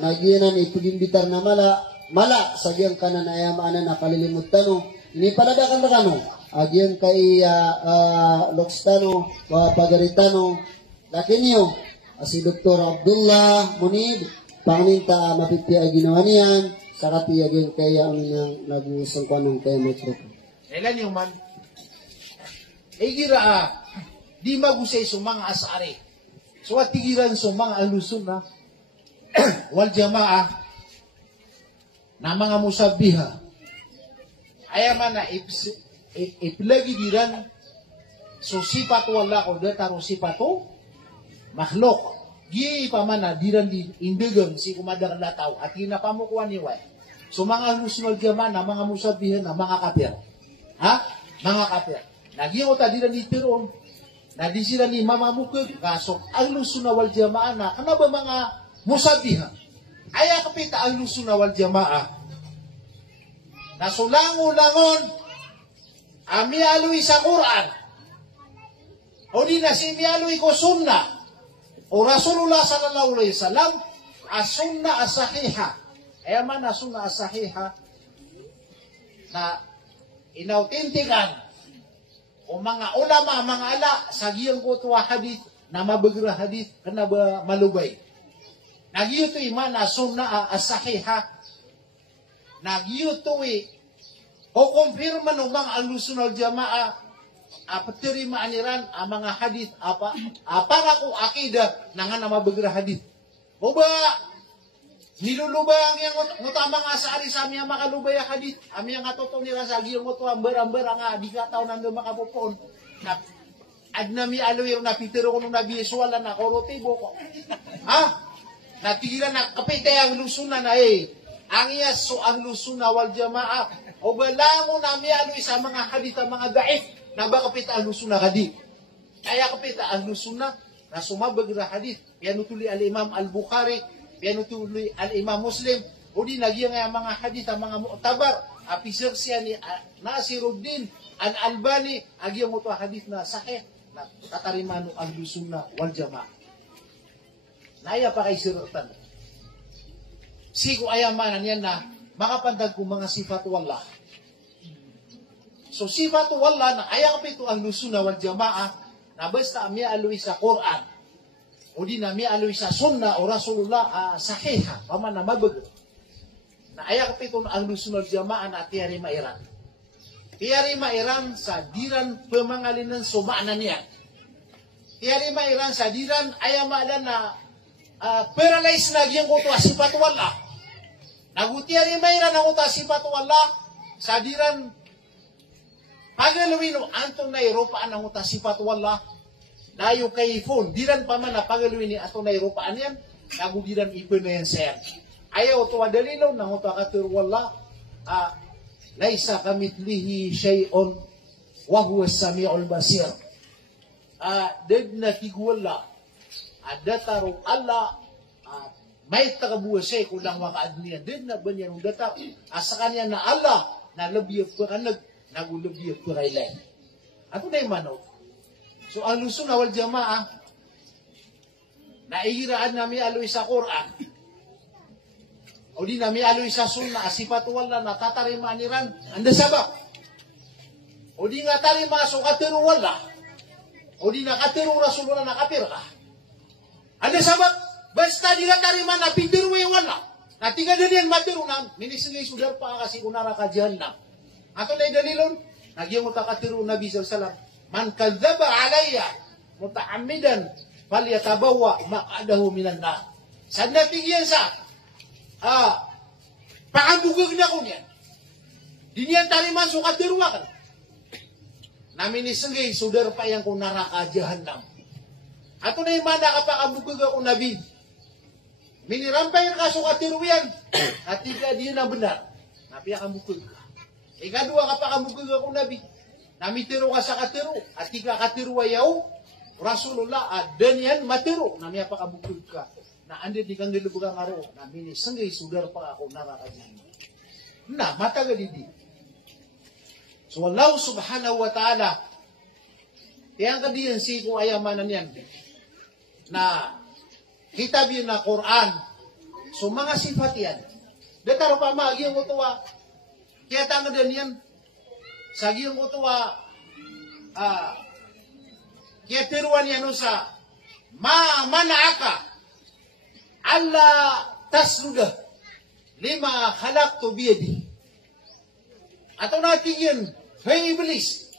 Nagiyanan ipagimbitar na mala sagyang kanan ayamaanan na kalilimot tano ini paladakan na kamo agyang kay Lokstano pagaritano lakin niyo si Dr. Abdullah Munib panginta mapipia ginawa niyan sa kapiyagan kaya ang nag-usangkwan ng kaya metro. Ilan yung man? Gira di magusay sumang asari. So at tigiran sumang alusun na wal jamaah na mga musabiha ayaman na ipilagi diran so sifat wala ko dataro sipato makhluk gi pamana diran di indegang si kumadar lataw at ginapamukuan ni way so mga lusunal jamaah na mga musabiha na mga kafir mga kafir lagi ko ta diran di tiron na di sila ni mamamukod kaso ang lusunal wal jamaah na kana ba mga musabiha aya kapita ang lusuna wal jamaah nasulango-langon ami alui sa Quran o di na si alui ko sunna o Rasulullah sallallahu alaihi wasallam as-sunna as-sahiha aya man as-sunna as-sahiha na inautentikan o mga ulama mga ala sa giyang ko tuwa hadith na mabagra hadith kana ba malubay nagyuto imana sunna as-sahiha nagyuto o kumpirma ng mga alusunal jamaah apatirima aniran ang mga hadith para ko akida na nga na mabagra hadith o ba nilulubang yung ngutama nga sa ari sa aming makalubay hadith aming nga totoo nila sa giyong nguto amber-amber nga di ka tao nando makapupon na adnami aloy na pitero ko nung nabiyeswala na korotibo ko natigilan na kapitay ang lusuna na ang iyas so ang lusuna wal jamaah o balango na miyalo sa mga hadith ang mga daif na ba kapita ang lusuna hadith kaya kapita ang lusuna na sumabag na hadith pianutuli al-imam al-Bukhari pianutuli al-imam Muslim o di nagyang ang mga hadith ang mga mu'tabar apisir siya ni Nasiruddin al-Albani agyang mo to hadith na sahih na katarimano ang lusuna wal jamaah naya pa kay siratan. Sigo ayamanan yan na makapandag kong mga sifat wallah. So sifat wallah na ayaw kapito ang lusuna wal jamaah na basta mi aloy sa Quran o di na mi aloy sa sunna o Rasulullah sahiha paman na mabag. Na ayaw kapito ang lusuna wal jamaah na tiyari mairan. Tiyari mairan sa diran pemangalinan sumana niya. Tiyari mairan sa diran ayaw maalan na paralyzed na giyang kuto sifat wala. Nagutiari mayra ng kuto sifat wala sa diran pagalawin antong na Europaan ng kuto sifat wala layo kay phone diran pa man na pagalawin ni atong na Europaan yan nagudiran ipo na yan sir. Ayaw to adalilaw ng kuto katur wala laisa kamitlihi shay'un wa huwa as-sami'ul basir. Ded na kigwala dataro Allah may tagabuwasay kulang makaadniyan din na banyan ng data asa kanya na Allah na labiyag pa nagulabiyag pa kailay ato na yung manaw so ang lusuna wal jamaah naihiraan nami aloy sa Quran o di nami aloy sa sunna asifat wala natatarima-aniran anda sabak o di nga tarima so katiro wala o di nakatiro Rasulullah nakapir ka ada sahabat, basta di tarima na pindiru yung wala. Na tiga din matiru na, minisili sudar pa kasi kunara ka jahannam. Ato na dalilon, nagyang mutakatiru Nabi sallallahu man kadzaba alayya mutaammidan falyatabawa maq'adahu minan nar. Sad natigyan sa pakabugag na ko niyan. Di niyan tarima sukatiru kan. Na minisili sudar pa yang kunara ka jahannam. Ato na yung mana kapakabukag ako Nabi. Minirampay ka sukatiru yan. At ika di na benar. Napiyak ang bukag ka. Ikadua kapakabukag ako Nabi. Namitiro ka sa katiru. At ika katiru ayaw. Rasulullah dan yan matiro. Namiya pakabukag ka. Na andit di kang gilubugang aro. Namini senggay sudar pa ako narakadyan. Na matagal hindi. So Allah subhanahu wa ta'ala. Yang kadiyan si kung ayamanan yan. Na kitab yun na Quran So mga sifat yan. Dataro pa magiyang utuwa. Kaya tangan din yan. Sa giyang utuwa, kaya tiruan yan sa manaaka Allah tasluda lima khalaqtu biyadi. Atau natin yan, hey iblis,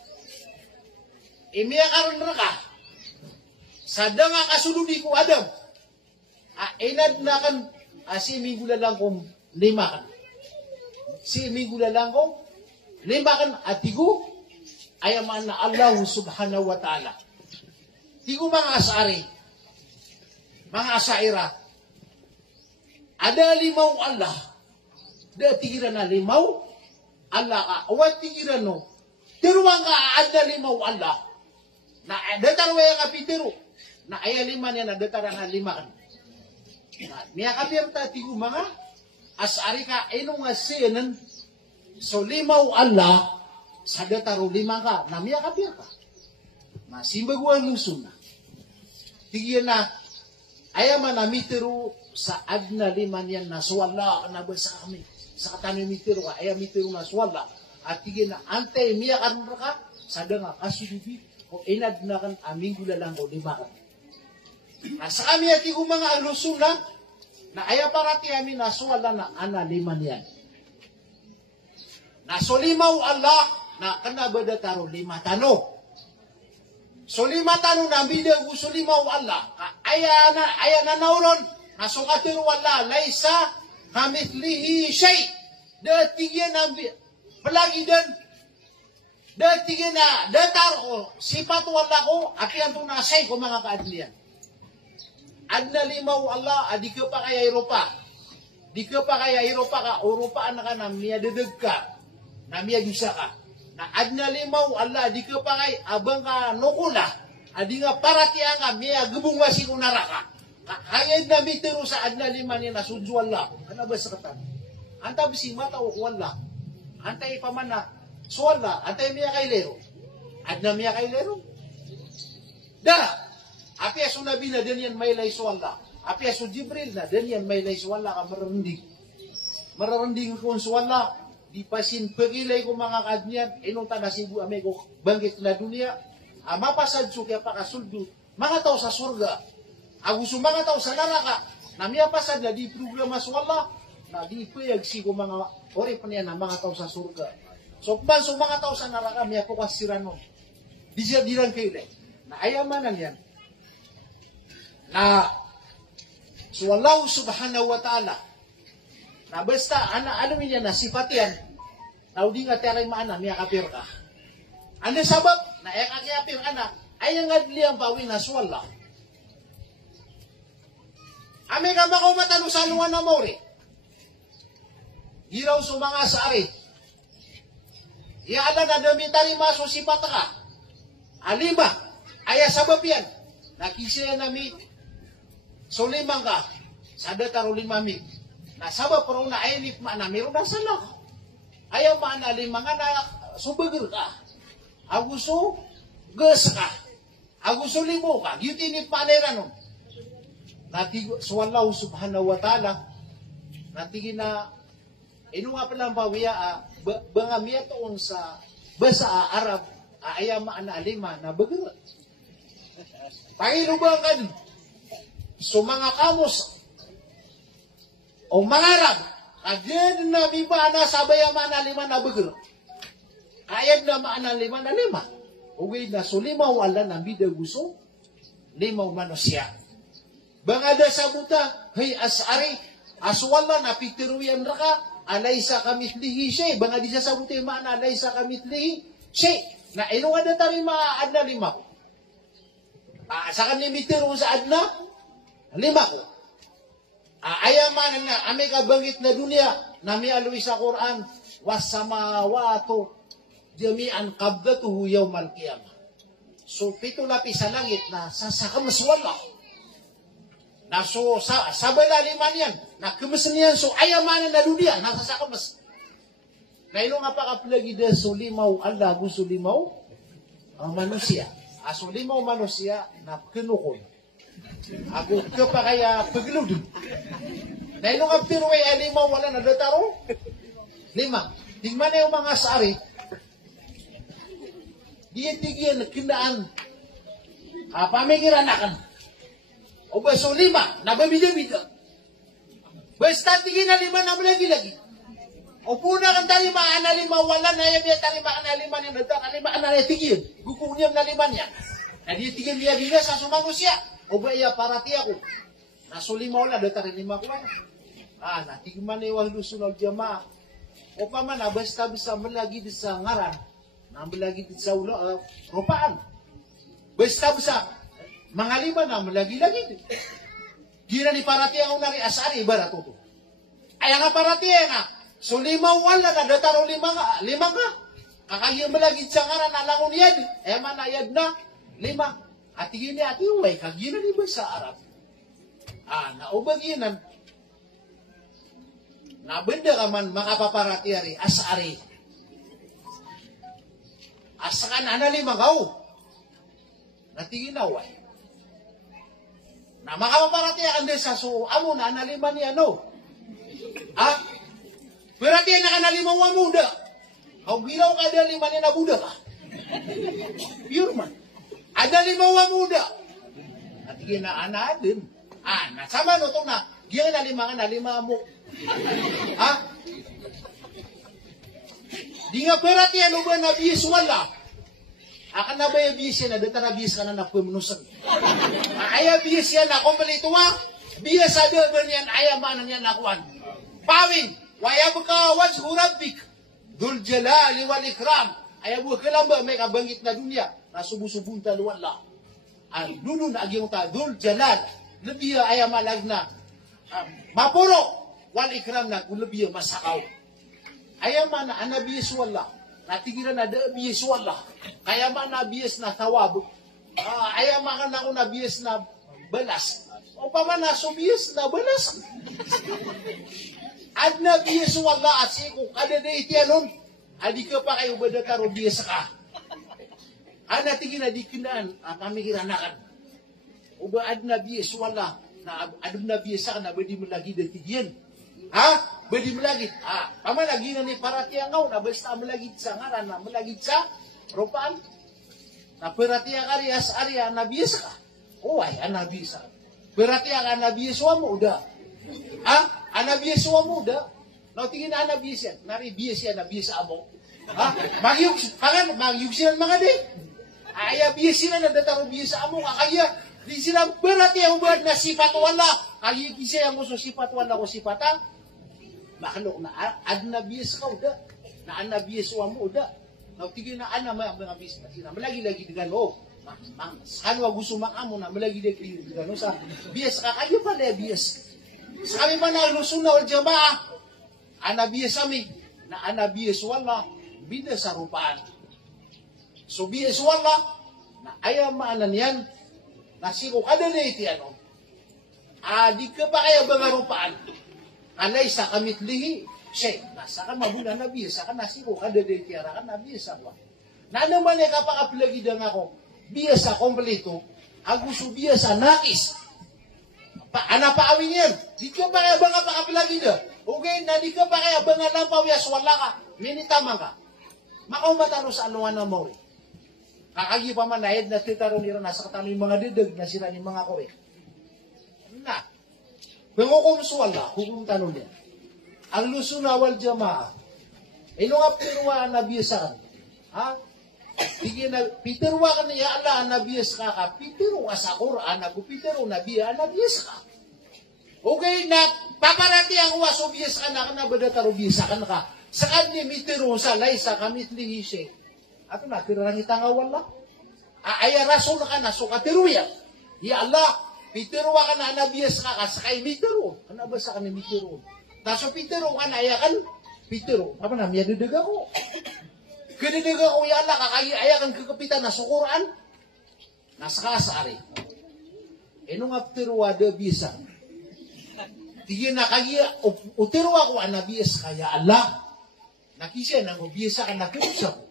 imiya karon raka, sadang kasuludi ko Adam, inad na kan, si mingula lang kong lima kan. Si mingula lang kong lima kan, at tigo, ayaman na Allah subhanahu wa ta'ala. Tigo mga asari, mga asaira, ada limaw Allah, da tigiran na limaw, Allah ka, awat tigiran no, tiruang ka ada limaw Allah, na datarwa yung kapitiru, na aya lima niya na dataran na lima kan. Niya kapirta tigo mga asari ka, nga siyanan, so limaw Allah, sa dataro lima ka, na miya kapir ka. Masimbaguan lusun na. Tigyan na, ayaman na mitiru sa adna liman yan na suwala na ba sa kami. Sa katano mitiru ka, ayaw mitiru na suwala. At tigyan na, antay miya kan ka, sa nga kasudubi, o inad na kan aming gula lang o lima ka. Sa kami at yung mga lusun na ayaw parati amin na suwala na ana liman yan. Na so limaw Allah, na kanabada taro lima tano. So lima tano na bida gusto limaw Allah. Aya na nauron. Nasukatiru Allah. Laisa kamithlihi shay. Datigyan na palagi dan. Datigyan na datar ko. Sifat Allah ko. Apian to na say ko mga kaadlian. Adna limaw Allah. Di ka pa kaya Europa. Di ka pa kaya Europa ka. Europa na ka na miya dedag ka. Na miya gisa ka. Na adna limaw Allah di ka pangay abang ka nukula adi nga paratiya ka miya gubong wasi ko naraka kayad na mitero sa adna lima niya na sudyo Allah ano ba sa katan anta bisi mata o wala antay pa man na so Allah antay miya kay lero adna miya kay lero da api aso nabi na din yan may lay so Allah api aso Jibril na din yan may lay so Allah ka mararanding ko so Allah di pasin pagilay ko mga kadnian, inong tanasibu ame ko banggit na dunia, mapasad so kaya pakasuldo, mga tao sa surga, aguso mga tao sa naraka, na miya pasad na di programa sa wala, na di payag sigo mga ori pa niya na mga tao sa surga. So banso mga tao sa naraka, miya ko kasiran nun. Di siya dirang kayo na ayamanan yan, na so Allah subhanahu wa ta'ala, na basta, ano niya na sifat yan, na hindi nga taray maana, miya kapir ka. Ano sabab, na kakapir ka na, ay ang adli ang bawin na suwala. Ame ka makumatan sa luwan na mori. Hiraw sa mga sari. Iada na damitari maso sifat ka. Alima, ay sabab yan. Nakisya nami, so limang ka, sa dataro limamig. Na sabab pero na aylik mana meron na sana. Ayaw mana limang na subagir ka. Aguso ges ka. Aguso limo ka. Gitinip panera nun. Natigo swallahu subhanahu wa ta'ala. Natigin na ino nga pala pawiya bangamiya toon sa basa Arab ayaw mana lima na bagir. Pangilubang kan. So mga kamos o mangarap, agyan na miba na sabaya mana lima na bagir. Kayad na maana lima na lima. Uwi na so limaw ala na bida gusto, limaw manusia. Bangada sa buta, hey asari, aswala na pitiruyan raka, alaysa kamithlihi shay. Bangadi sa buta maana alaysa kamithlihi shay. Na ino nga datari maadna lima ko. Sa kami mitiro sa adna, lima ko. Ayaman nga, ame kabanggit na dunia, nami aloy sa Quran, wasamawatu jami'an qabdatuhu yawmal qiyamah. So, pito lapis sa langit na sasakamas wala. Na so, sabay laliman yan, na kumasan yan, so ayaman na dunia, nasasakamas. Na ilo nga pakaplagi de so limaw, Allah gusto limaw, ang manusia. So limaw manusia, na kinukon. Ako ka pa kaya pagludin. Na ino nga pirway ay lima wala na dataro. Lima. Tingman na yung mga sari. Diyan kindaan. Pamikiran na kan. O ba so lima, nababida-bida. Basta tingin na lima na lagi-lagi. O puna kan talima, ana lima wala na yan biya talima ana lima niya datang lima ana na tigil. Gukungnyam na lima niya. Na di tigil niya biya sa sumanusia. O ba iya parati ako. Nasulima wala datang lima ko ba? Natigman na yung lusunod jamaah. O pa man, basta bisa malagi sa ngaran, na malagi sa ulo, rupaan. Basta bisa, mga lima na malagi-lagi. Gina ni parati ang unari asari, ibarat ito. Ay nga parati nga, so lima wala na, dataro lima ka. Kakagyan malagi sa ngaran, alangon yan. Manayad na, lima. At gini ati uway, kagina ni ba sa Arab? Naubaginan, na benda ka man makapaparati ari asari. Asakan anali magaw. Natingin na way. Na makapaparati akan din sa so amo na analiman ni ano. Berarti na kanalima wa muda. Kau bilaw ka ada lima ni na buda ka. Pure man. Ada lima wa muda. Natingin na anadin. Sama no to na. Giyan na lima mo. Di nga perati ano ba na biyes wala? Akan na ba yung biyes yan na data na biyes ka na napumunusag? Aya biyes yan na kompleto biyes ada ba niyan aya manan yan nakuan? Pawin, waya ka wajhu rabbik dul jalali wal ikram. Aya buka kalamba may kabangit na dunia na subu-subun taluwala. Dulu na agyong ta dul jalal lebiya aya malagna mapuro wal ikram na kulabiya masakaw. Ayaman na anabiyes wala. Natigiran na biyes wala. Kaya man nabiyes na tawab. Ayaman ka na ako nabiyes na balas. O pa man na subiyes na balas. Ad nabiyes wala at siku kada na itianon. Adi ka pa kayo badataro biyes ka. Natigin na di kinaan. Pamikiran na kan. O ba ad nabiyes wala. Ad nabiyes ka na badi mo lagi datigyan. Bedi melagit. Paman lagi na ni parati ang ngaw, na basta melagit sa ngaran, na melagit sa rupaan. Na perati ang arias area, nabiyas ka. Ay, nabiyas ka. Perati ang nabiyas mo, udah. Nabiyas mo, udah. Na tingin na nabiyas yan. Nari biyas yan, nabiyas mo. Magyug sila mga di. Aya biyas sila, nadataro biyas mo. Kaya, di sila perati ang ubad na sipat wala. Kaya kisaya mo so sipat wala ko sipatang. Makanok na adnabiyes ka uda. Na anabiyes wa mo uda. Na tigil na ana mga bis na sila. Malagi-lagi digan mo. Kanwa gusto makamo na malagi-lagi digan mo sa biyes ka kayo pa na biyes. Sa kami man na lusunna wal jamaah. Anabiyes kami. Na anabiyes wala. Bida sa rupaan. So biyes wala. Na ayaw maanan yan. Nasiko kada na iti ano. Di ka pa kaya ba rupaan? Alay sa kamitlihi. Siya, nasa ka mabuna na biyasa ka, nasiko ka dadetiyara ka na biyasa ko. Na naman ka pa kapilagidang ako, biyasa kompleto, aguso biyasa nakis. Anapaawin yan. Di ka pa kaya ba nga pa kapilagida? Okay, na di ka pa kaya ba nga lampaw yas, wala ka, minitama ka. Makaw sa anuan na mo. Kakagi pa man, nahid na titaro nila, nasa katalo yung mga didag na sila ni mga kowe. Na, pengukum suwala, hukum tanong niya. Ang lusuna wal jamaah. Ino nga pinuwa na biyasan. Sige na, pitirwa ka niya ala na biyas ka. Pitiro ka sa Quran, nagupitiro na biya na biyas ka. Okay, na paparati ang waso biyas ka na badataro biyas ka na ka. Sa kanya mitiro sa laysa kamit lihise. Ato na, pirangita nga wala. Ay rason ka na, so katiruya. Ya Allah, pitiro ka na nabiyas ka sakay mitiro. Ano ba sa kanya mitiro? Taso pitiro ka na ayakan. Pitiro. Apa na, miya didaga ko. Kinidaga ko ya Allah, ayakan kakapitan na sukuran. Nasa kasari. Eno nga pitiro ada bisa. Tigil na kaya, utiro ako anabiyas kaya Allah. Nakisya nang ubiyasa ka na kinusa ko.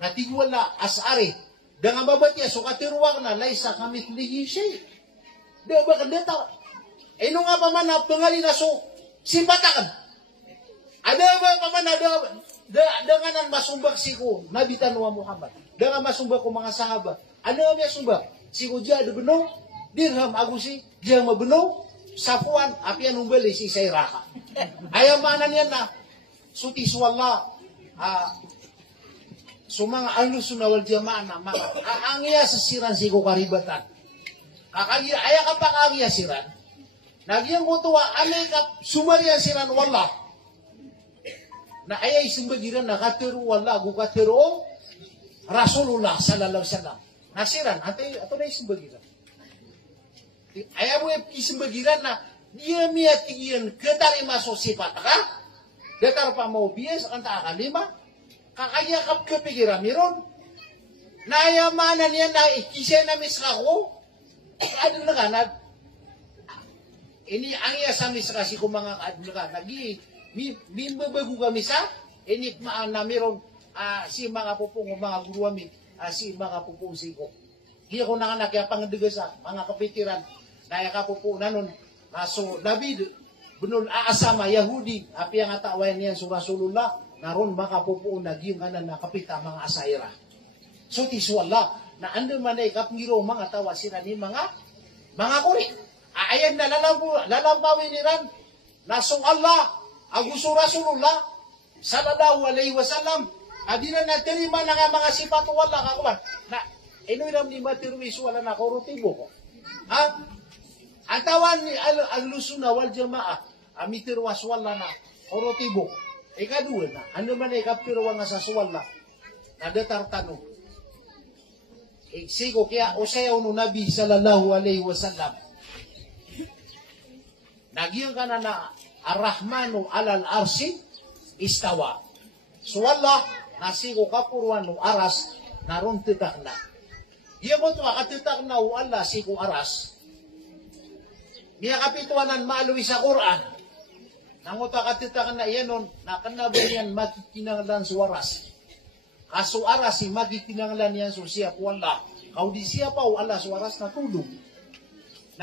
Natigwala asari. Dengan babatya, so katiruwa ka na, laysa kamit lihi siya. Di ba ka deta? Eno nga pa man na pangali na so, Simpatakan. Ada ba paman ada dengan masumbak siku Nabi Tanwa Muhammad. Dengan masumbak ko mga sahabat. Ano ba sumbak? Siku dia ada beno dirham agusi dia mabeno sapuan apian umbeli si Sayraka. Ayaw manan yan na suti suwala sumanga Ahlussunnah wal Jamaah na angya sa siran siku karibatan. Kakagya aya ka pa kagya siran. Nagyang ko tuwa amay ka sumariya siran wallah. Na ayay sumbagiran na katero wallah gu katero Rasulullah sallallahu alaihi wasallam. Nasiran ato na sumbagiran. Ayaw mo isimbagiran na dia miya tigiyan ketarima so sifat ka. Datar pa mo bias ang takalima. Kakayakap kepikiran miron. Nayamanan yan na ikisya na misra ko. Ano na ka na ini ang iya sa misra si kumanga kaadun ka. Nagi mimbabago kami sa ini maan na miron si mga pupong mga guru amin si mga pupong siko. Iya ko nanganak ya pangdegesa mga kapitiran. Kaya kapupunan nun, naso David, benul aasama Yahudi, api ang atawayan niyan sa Rasulullah, naron makapupuun na giyong kanan na kapita mga asaira. So tiswala, na ando man ay kapngiro mga tawa sila ni mga kuri. Ayan na lalambawin niran, nasong Allah, aguso Rasulullah, sallallahu alaihi wasallam, adinan na terima na nga mga sifat wala kakuman, na inuiram ni Matirwis wala na korutibo ko. Ang tawan ni Ahlussunnah wal Jamaah, amitirwas wala na, orotibo. Ikadua na, ano man ikapirwa nga sa suwala, nadatar tanong. Sigo kaya usayaw no Nabi sallallahu alaihi wasallam. Nagyang ka na Ar-Rahmanu alal arsi istawa. Suwala, nasigo kapurwan no aras, naron titak na. Iya mo ito, akatitak na wala sigo aras. Niya kapituanan maaluwi sa Quran. Nanguta katitakan na iyanon, nakanabay yan makikinanglan sa waras. Kaso aras si makikinanglan yan so siya po Allah. Kau di siya pa o Allah sa waras na tulog.